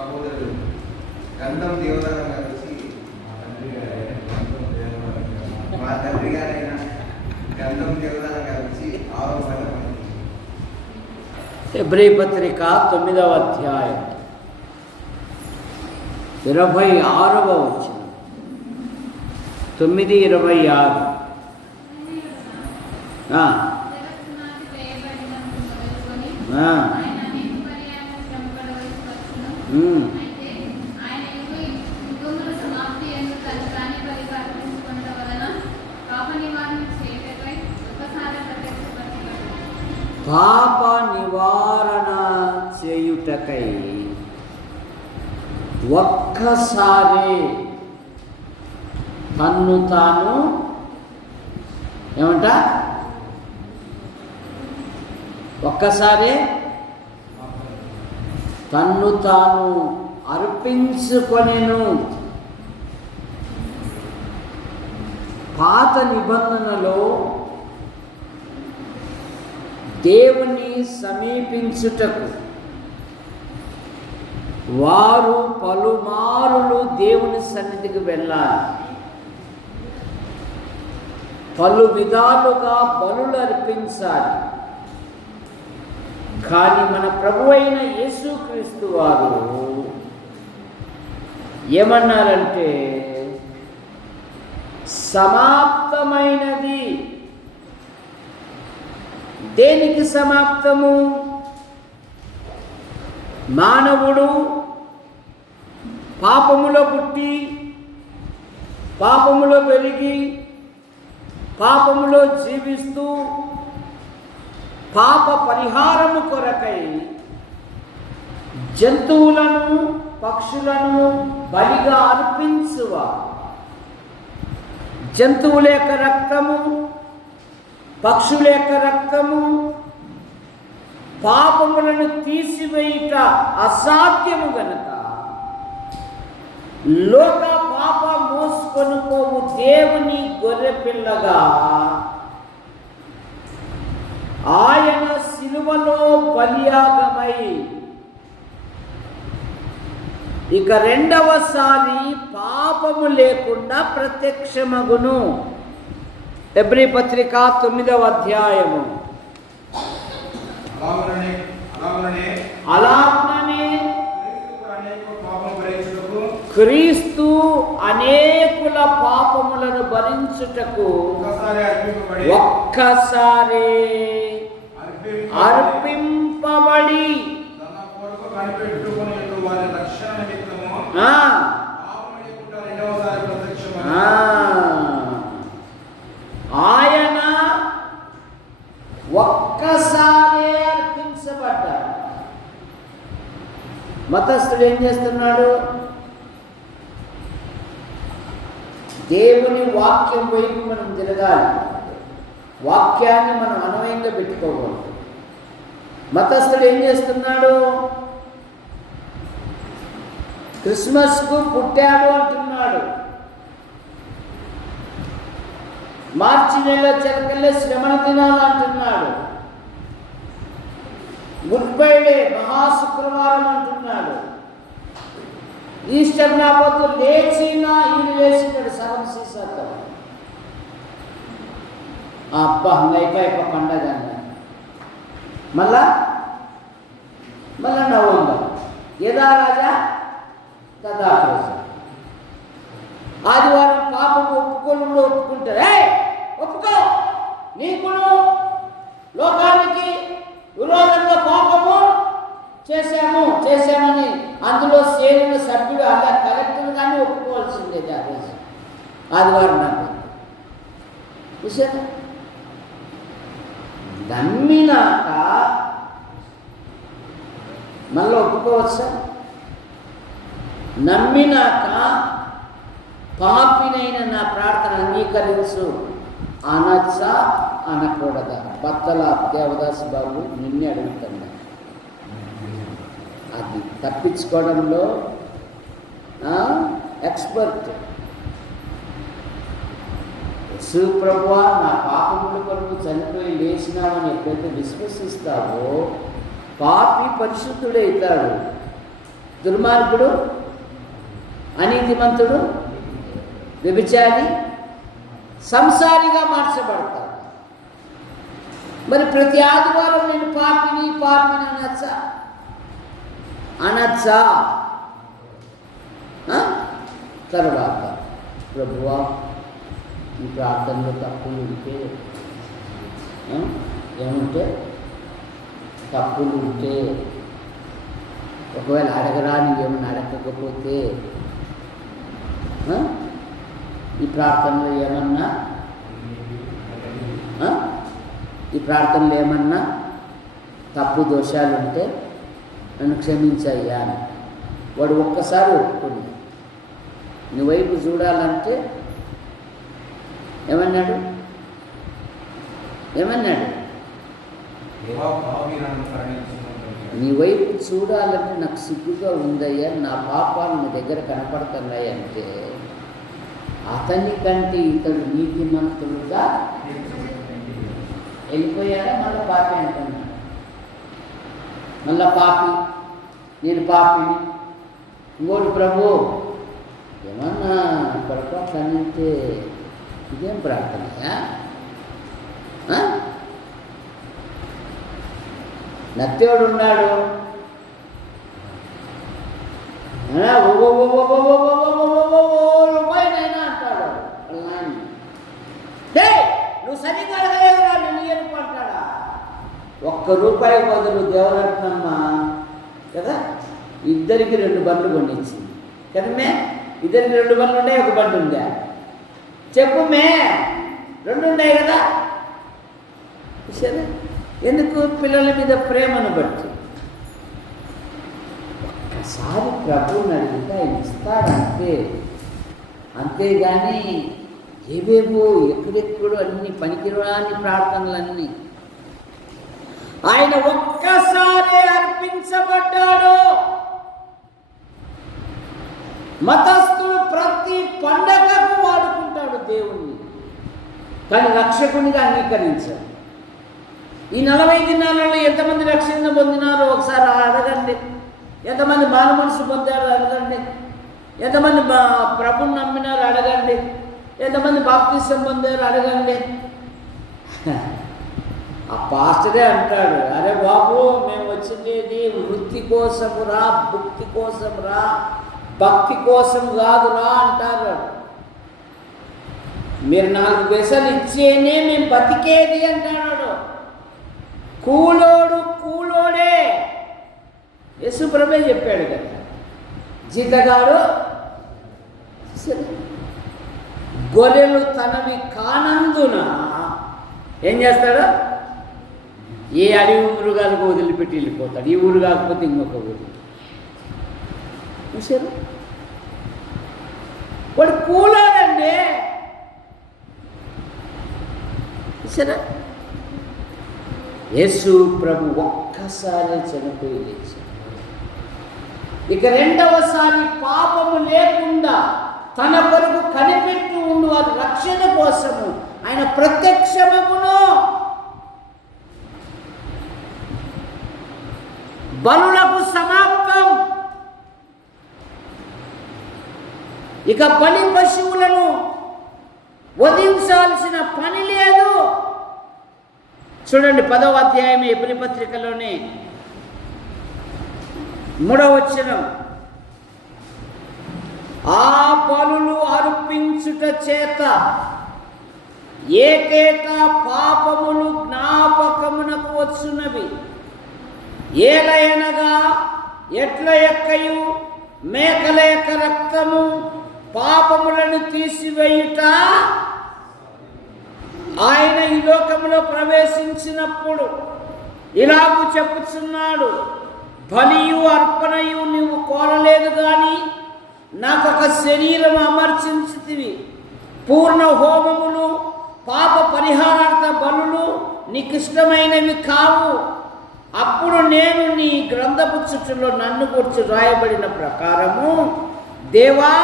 సహోదరులు గంధం దేవదానం కలిసి మా తండ్రి గారైన గంధం దేవదానం కలిసి ఆరోపణ. హెబ్రీ పత్రిక 9వ అధ్యాయం 26వ వచనం. 9:26. పాప నివారణ చేయుటకై ఒక్కసారి తన్ను తాను ఏమంట ఒక్కసారి తన్ను తాను అర్పించుకొనెను. పాత నిబంధనలో దేవుని సమీపించుటకు వారు పలుమారులు దేవుని సన్నిధికి వెళ్ళాలి. పలు విధాలుగా బలులు అర్పించాలి. కానీ మన ప్రభువైన యేసుక్రీస్తు వారు ఏమన్నారంటే, సమాప్తమైనది. దేనికి సమాప్తము? మానవుడు పాపములో పుట్టి పాపములో పెరిగి పాపములో జీవిస్తూ పాప పరిహారము కొరకై జంతువులను పక్షులను బలిగా అర్పించువా. జంతువుల యొక్క రక్తము, పక్షుల యొక్క రక్తము పాపములను తీసివేయుట అసాధ్యము గనక లోక పాప మోసుకొని పోవు దేవుని గొర్రెపిల్లగా ఆయన సిలువలో బలియాగమై ఇక రెండవసారి పాపము లేకుండా ప్రత్యక్షమగును. హెబ్రీ పత్రిక 9వ అధ్యాయము. అలాగనే క్రీస్తు అనేకుల పాపములను భరించుటకు ఒక్కసారి అర్పింపబడి ఆయన ఒక్కసారి అర్పించబడ్డాడు. మతస్థుడు ఏం చేస్తున్నాడు? దేవుని వాక్యం వైపు మనం తిరగాలి. వాక్యాన్ని మనం అనువయంగా పెట్టుకోకూడదు. మతస్థుడు ఏం చేస్తున్నాడు? క్రిస్మస్కు పుట్టాడు అంటున్నాడు. మార్చి నెలలో చెలకల్లే శ్రమణ దినాలు అంటున్నాడు. గుడ్ ఫ్రైడే మహాశుక్రవారం అంటున్నాడు. ఈస్టర్ నాపోతూ లేచినా ఈయన వేసినాడు సగం సీసాతో. అబ్బా అయిపోయి పండగ అన్నాడు. మళ్ళా నవంబర్ యదా రాజా తదా ప్రజ. ఆదివారం పాపము ఒప్పుకుంటారు. ఒప్పుకో, నీకును లోకానికి విరోధంగా పాపము చేశామని అందులో చేరిన సభ్యుడు అలా కలెక్టర్ కానీ ఒప్పుకోవాల్సిందే. ఆ రోజు ఆదివారం నాకు విషయం నమ్మినాక మళ్ళీ ఒప్పుకోవచ్చా? నమ్మినాక పాపినైన నా ప్రార్థన అంగీకరించు అనొచ్చా అనకూడదా? బత్తల దేవదాస్ బాబు నిన్నే అడుగుతున్నా. అది తప్పించుకోవడంలో ఎక్స్పర్ట్. సుప్రభువా, నా పాపముల కొరకు చనిపోయి లేచినామని ఎప్పుడైతే విశ్వసిస్తావో పాపి పరిశుద్ధుడవుతాడు. దుర్మార్గుడు, అనీతిమంతుడు, వ్యభిచారి, సంసారిగా మార్చబడతాడు. మరి ప్రతి ఆదివారం నేను పాపిని అనొచ్చా? తర్వాత ప్రభువా ఈ ప్రార్థనలో తప్పులు ఉంటే ఏముంటే తప్పులు ఉంటే, ఒకవేళ అడగరాని ఏమన్నా అడగకపోతే, ఈ ప్రార్థనలో ఏమన్నా తప్పు దోషాలు ఉంటే నన్ను క్షమించయ్యా అని వాడు ఒక్కసారి ఒప్పుకొని నీ వైపు చూడాలంటే ఏమన్నాడు? నీ వైపు చూడాలంటే నాకు సిగ్గుగా ఉందయ్యా, నా పాపాలు నీ దగ్గర కనపడుతున్నాయంటే అతని కంటే ఇతడు నీతిమంతుడుగా వెళ్ళిపోయాడా? మళ్ళీ పాపి అంటున్నాడు. మళ్ళా పాపి, నేను పాపిని. ఇంకోటి ప్రభు ఏమన్నా పొరపాట్లు అంటే ఇదేం ప్రార్థనయా? నత్తేవాడు ఉన్నాడు, రూపాయినైనా అంటాడు. నువ్వు సరిగ్గా అడగలేదురా, నేను ఎరుపు అంటాడా? ₹1 బదులు దేవరత్నమ్మ కదా ఇద్దరికి 2 బండ్లు కొనిచ్చింది కదమే. ఇద్దరికి 2 బండ్లు ఉన్నాయి, 1 బండి ఉందా? చెప్పు మే, 2 ఉన్నాయి కదా. సరే, ఎందుకు? పిల్లల మీద ప్రేమను బట్టి. ఒక్కసారి ప్రభువుని అడిగితే ఆయన ఇస్తాడంతే. అంతేగాని ఏవేవో ఎక్కడెక్కడో అన్ని పనికిరాని ప్రార్థనలన్నీ. ఆయన ఒక్కసారి అర్పించబడ్డాడు. మతస్థుడు ప్రతి పండగకు వాడుకుంటాడు దేవుణ్ణి, కానీ రక్షకునిగా అంగీకరించాడు. ఈ 40 దినాలలో ఎంతమంది రక్షణ పొందినారో ఒకసారి అడగండి. ఎంతమంది మారు మనసు పొందారో అడగండి. ఎంతమంది ప్రభుని నమ్మినారో అడగండి. ఎంతమంది బాప్తిసం పొందారో అడగండి. ఆ పాస్టరే అంటాడు, అరే బాబు మేము వచ్చింది వృత్తి కోసము రా, భక్తి కోసం రా, భక్తి కోసం కాదురా అంటారు. మీరు 4 పైసలు ఇచ్చేనే మేము బతికేది అంటాడు. కూలోడే యేసు ప్రభువే చెప్పాడు కదా. జీతగాడు గొర్రెలు తనవి కానందున ఏం చేస్తాడు? ఏ అడవి మృగాలకు వదిలిపెట్టి వెళ్ళిపోతాడు. ఈ ఊరు కాకపోతే ఇంకొక ఊరు. చూసారు, వాడు కూలోడండి. చూసారా, యేసు ప్రభు ఒక్కసారి చనిపోయి లేచాడు. ఇక రెండవసారి పాపము లేకుండా తన కొరకు కనిపెట్టి ఉండు వారి రక్షణ కోసము ఆయన ప్రత్యక్షమగును. బలులకు సమాప్తం. ఇక బలి పశువులను వధించాల్సిన పని లేదు. చూడండి 10వ అధ్యాయం ఎబ్రీ పత్రికలోనే 3వ వచనం. ఆ బలులు అర్పించుట చేత ఏటేటా పాపములు జ్ఞాపకమునకు వచ్చున్నవి. ఏలయనగా ఎట్ల యొక్కయు మేకల యొక్క రక్తము పాపములను తీసివేయుట ఆయన ఈ లోకములో ప్రవేశించినప్పుడు ఇలాగూ చెప్పుచున్నాడు, బలియు అర్పణయు నీవు కోరలేదు కానీ నాకొక శరీరం అమర్చించితివి. పూర్ణ హోమములు పాప పరిహారార్థ బలులు నీకు ఇష్టమైనవి కావు. అప్పుడు నేను నీ గ్రంథపు చుట్టలో నన్ను గురించి రాయబడిన ప్రకారము దేవా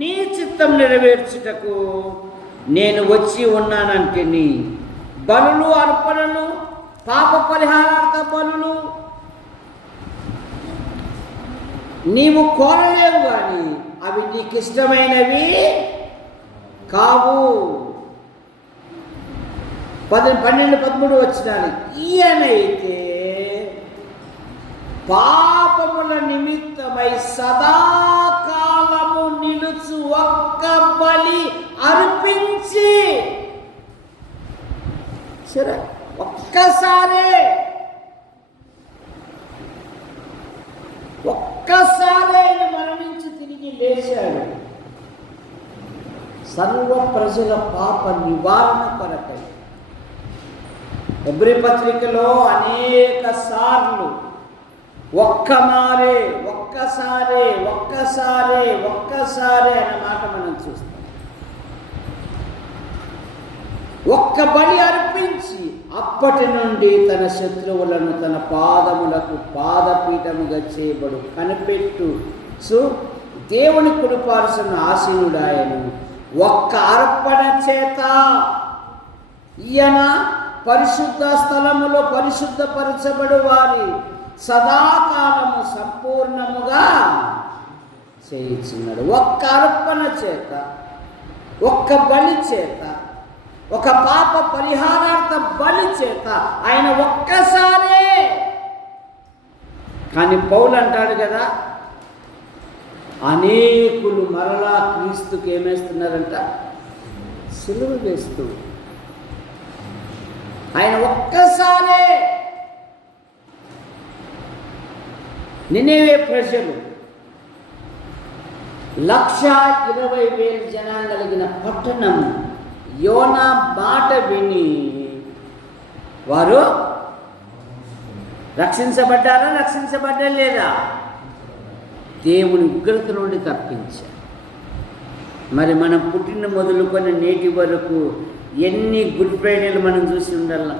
నీ చిత్తం నెరవేర్చుటకు నేను వచ్చి ఉన్నానంటే నీ బలులు అర్పణలు పాప పరిహారార్థ బలులు నీవు కోరలేవు కానీ అవి నీకు ఇష్టమైనవి కావు. 12-13 వచ్చినాను. ఈయనైతే పాపముల నిమిత్తమై సదాకాలము నిలుచు ఒక్క బలి అర్పించి, సరే ఒక్కసారే ఆయన మరణించి తిరిగి లేచాడు. సర్వ ప్రజల పాప నివారణ కొరకై. హెబ్రీ పత్రికలో అనేక సార్లు ఒక్కసారే అనే మాట మనం చూస్తాం. ఒక్క బలి అర్పించి అప్పటి నుండి తన శత్రువులను తన పాదములకు పాదపీఠముగా చేయబడు కనిపెట్టుచు దేవుని కుడిపార్శ్వన ఆసీనుడాయను. ఒక్క అర్పణ చేత ఈయన పరిశుద్ధ స్థలములో పరిశుద్ధపరచబడు వారి సదాకాలము సంపూర్ణముగా చేయించున్నాడు. ఒక్క అర్పణ చేత, ఒక్క బలి చేత, ఒక పాప పరిహారార్థ బలి చేత ఆయన ఒక్కసారే. కానీ పౌలు అంటాడు కదా, అనేకులు మరలా క్రీస్తుకి ఏమేస్తున్నారంట? సిలువ వేస్తూ. ఆయన ఒక్కసారే. నినేవే ప్రజలు 1,20,000 జనాలు కలిగిన పట్టణం యోనా మాట విని వారు రక్షించబడ్డారా? రక్షించబడ్డా లేదా? దేవుని ఉగ్రత నుండి తప్పించారు. మరి మనం పుట్టిన మొదలుకొని నేటి వరకు ఎన్ని గుడ్ ఫ్రైడేలు మనం చూసి ఉండాల.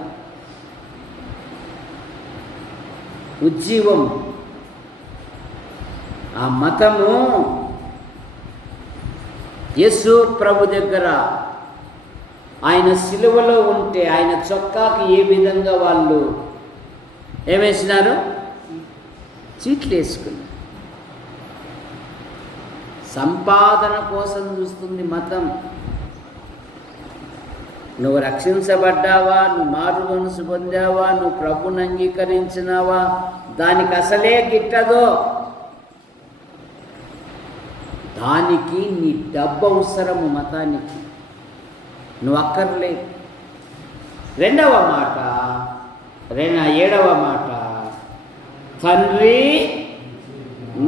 ఉజ్జీవం, ఆ మతము యేసు ప్రభు దగ్గర ఆయన సిలువలో ఉంటే ఆయన చొక్కాకి ఏ విధంగా వాళ్ళు ఏమేసినారు? చీట్లు వేసుకున్నారు. సంపాదన కోసం చూస్తుంది మతం. నువ్వు రక్షించబడ్డావా, నువ్వు మారు మనసు పొందావా, నువ్వు ప్రభుని అంగీకరించినావా, దానికి అసలే గిట్టదో. దానికి నీ డబ్బు అవసరము, మతానికి నువ్వు అక్కర్లేదు. 7వ మాట, 7వ మాట, తండ్రి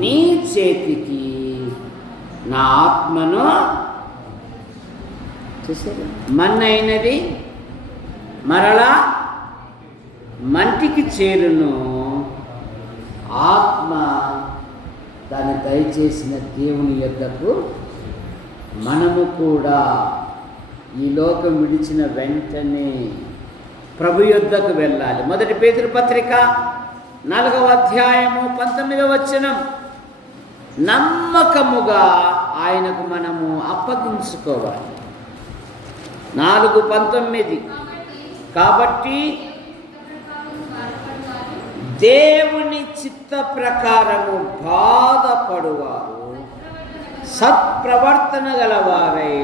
నీ చేతికి నా ఆత్మను చూసారు. మన్నైనది మరలా మంటికి చేరును, ఆత్మ దాన్ని దయచేసిన దేవుని యొద్దకు మనము కూడా ఈ లోకం విడిచిన వెంటనే ప్రభు యొద్దకు వెళ్ళాలి. 1 పేతురు పత్రిక 4వ అధ్యాయము 19వ వచనం, నమ్మకముగా ఆయనకు మనము అప్పగించుకోవాలి. 4:19, కాబట్టి దేవుని చిత్త ప్రకారము బాధపడువారు సత్ప్రవర్తన గలవారై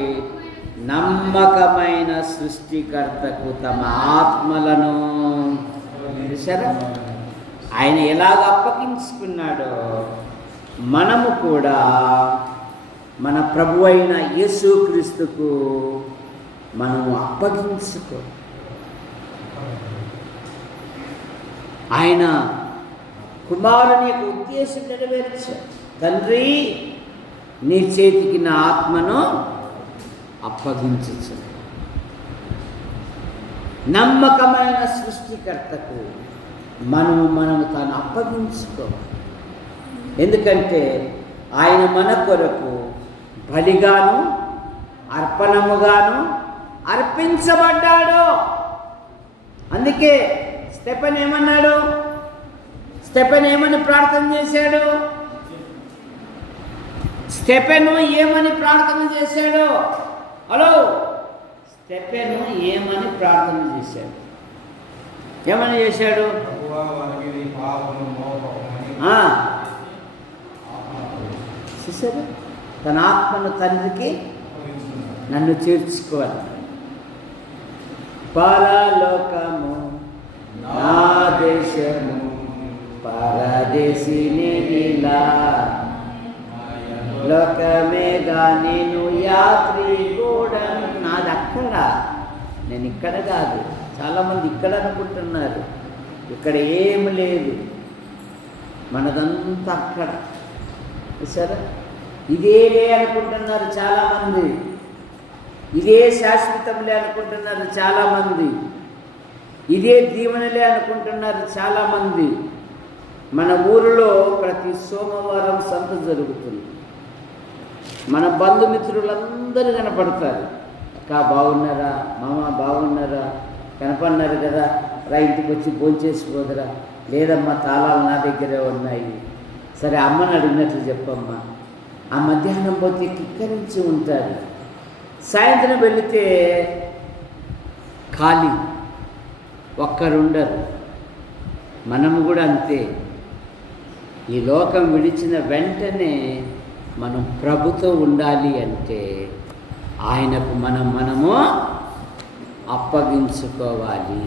నమ్మకమైన సృష్టికర్తకు తమ ఆత్మలను ఆయన ఎలాగ అప్పగించుకున్నాడో మనము కూడా మన ప్రభు అయిన యేసుక్రీస్తుకు మనము అప్పగించుకో. ఆయన కుమారుని యొక్క ఉద్దేశం నెరవేర్చాడు. తండ్రి నీ చేతికి నా ఆత్మను అప్పగించు. నమ్మకమైన సృష్టికర్తకు మనము తాను అప్పగించుకోవాలి. ఎందుకంటే ఆయన మన కొరకు బలిగాను అర్పణముగాను అర్పించబడ్డాడు. అందుకే స్టెఫెన్ ఏమన్నాడు? స్టెఫెన్ ఏమని ప్రార్థన చేశాడు? స్టెఫెను ఏమని ప్రార్థన చేశాడు? హలో, స్టెఫెను ఏమని ప్రార్థన చేశాడు? ఏమని చేశాడు? చూసారు, తన ఆత్మను తండ్రికి నన్ను చేర్చుకోవాలి. పరలోకము నా దేశము పరదేశిని ఇలా లోకమేగా నేను యాత్రి కూడా. నాది అక్కడ, నేను ఇక్కడ కాదు. చాలామంది ఇక్కడ అనుకుంటున్నారు, ఇక్కడ ఏమి లేదు, మనదంతా అక్కడ. చూసారా, ఇదేలే అనుకుంటున్నారు చాలామంది, ఇదే శాశ్వతంలే అనుకుంటున్నారు చాలామంది, ఇదే దీవెనలే అనుకుంటున్నారు చాలామంది. మన ఊరిలో ప్రతి సోమవారం సంత జరుగుతుంది. మన బంధుమిత్రులందరూ కనపడతారు. అక్క బాగున్నారా, మామ బాగున్నారా, కనపడినారు కదా, రా ఇంటికి వచ్చి భోంచేసిపోదురా. లేదమ్మా తాళాలు నా దగ్గరే ఉన్నాయి. సరే అమ్మని అడిగినట్లు చెప్పమ్మా. ఆ మధ్యాహ్నం పోతే కిక్కరించి ఉంటారు. సాయంత్రం వెళితే ఖాళీ, ఒక్కరుండరు. మనము కూడా అంతే. ఈ లోకం విడిచిన వెంటనే మనం ప్రభుతో ఉండాలి అంటే ఆయనకు మనము అప్పగించుకోవాలి.